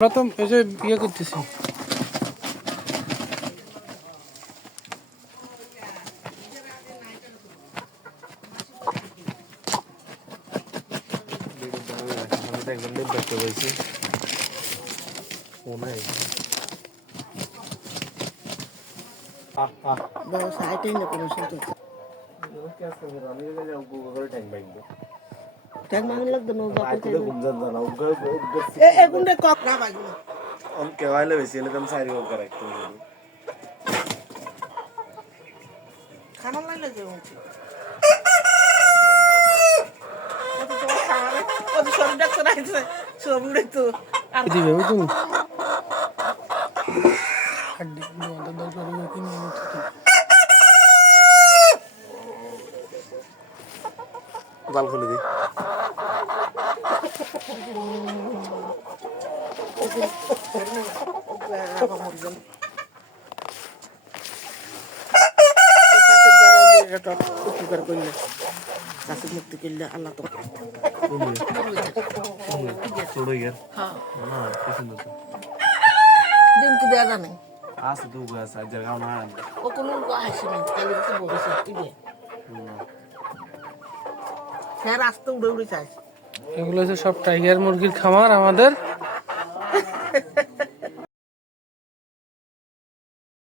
প্রথম এই যে ইয়ে করতেছি খানা লাগলে যে দিবে বুঝলি জাল খুলে দি উপকার করলে চাষের মুক্তি করলে আল্লাহ তো ডিম তো দেওয়া জানে ও কোনো আসেনি তাহলে তো বলেছে হ্যাঁ রাস্তা উড়ে উড়ে চাইছে এগুলো হচ্ছে সব টাইগার মুরগির খামার আমাদের।